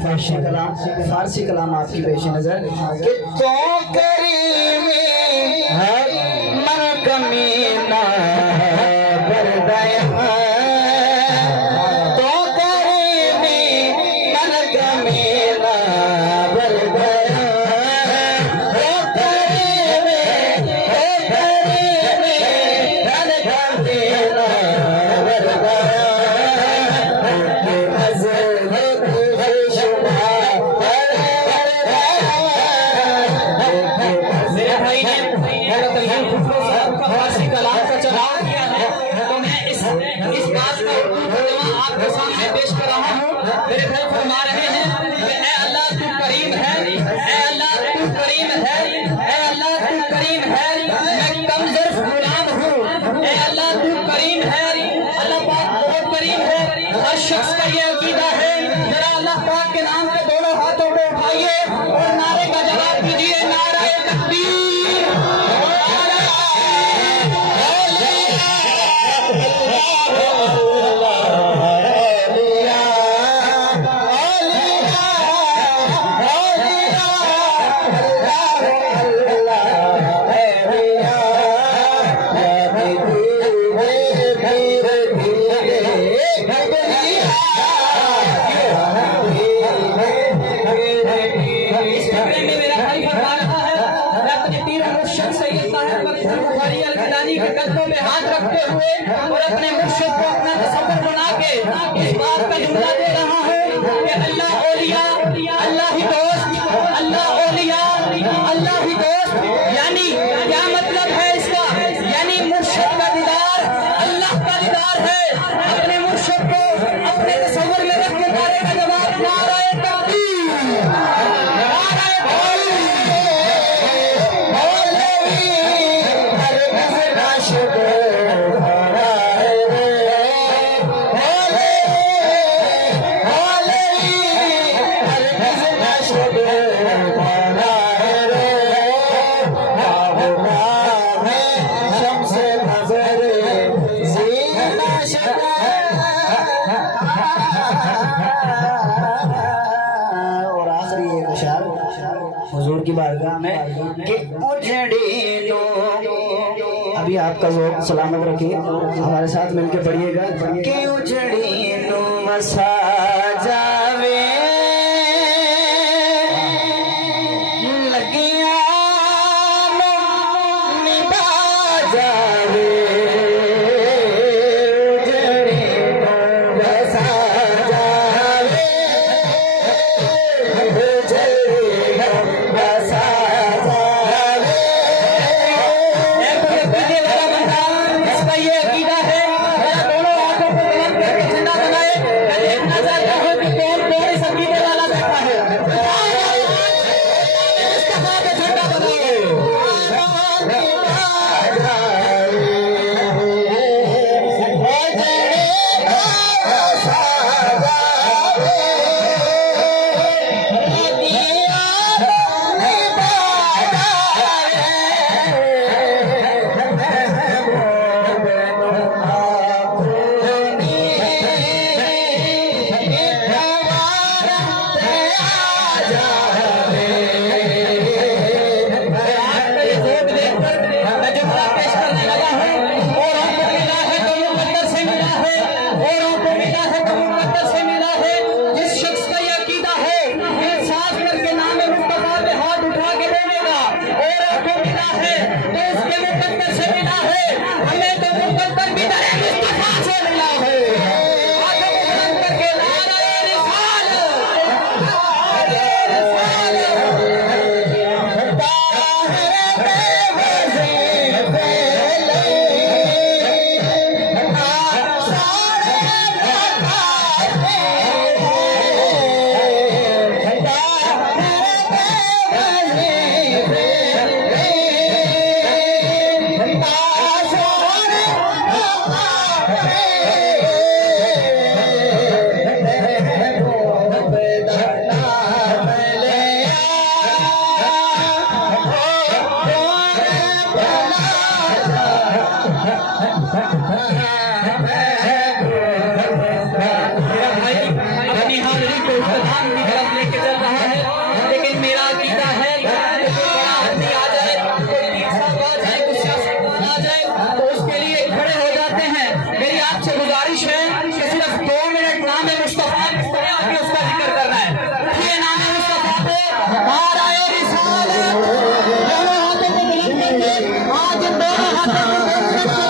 फारसी कलाम आपकी पेश नजर कि तो करीमी है मन कमीना बरदया तो करीमी मन कमीना बरदया तो करीमी मन कमीना बरदया फारसी कलाम का चलाव किया है तो मैं इस बात का उर्दू तर्जुमा आपके सामने पेश कर रहा हूँ। मेरे भाई फरमा रहे हैं कि ऐ अल्लाह तू करीम है, ऐ अल्लाह तू करीम है, ऐ अल्लाह तू करीम है, मैं कमजोर गुलाम हूँ। ऐ अल्लाह तू करीम है, अल्लाह पाक बहुत करीम है। हर शख्स का ये अकीदा है। जरा अल्लाह पाक के नाम पे दोनों हाथों को उठाइए और नारे का जवाब दीजिए, नारे तकबीर। के कदमों में हाथ रखते हुए और अपने मुर्शिद को अपना तसव्वुर बना के इस बात का जुमला दे रहा हूँ कि अल्लाह औलिया अल्लाह ही दोस्त, अल्लाह औलिया अल्लाह ही दोस्त। यानी क्या मतलब है इसका? यानी मुर्शिद का दीदार अल्लाह का दीदार है। अपने मुर्शिद को अपने तसव्वुर में रख के नारे का जवाब नारे तकबीर, नारे हुजूर की बारगाह में कि उजड़ी लो। अभी आपका ज़ौक़ सलामत रखिए, हमारे साथ मिलकर पढ़िएगा कि उजड़ी लो वसा जावे लगिया निभा जावे उजड़ी लो वसा जावे अपनी हाजिरी को आपसे गुजारिश है कि सिर्फ 2 मिनट नाम मुस्तफा अभी उसका जिक्र करना है। ये नाम मुस्तफा पे नाराए रिसालत दोनों हाथों को बुलंद करके आज दोनों हाथों को बुलंद करके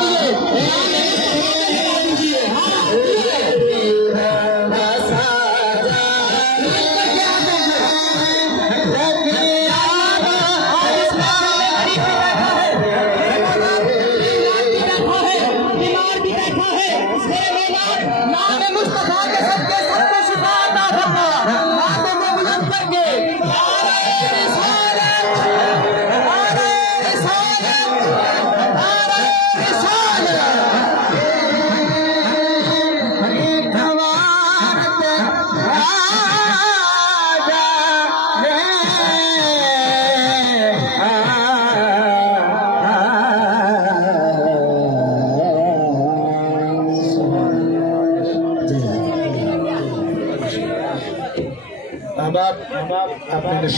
हम आप अपने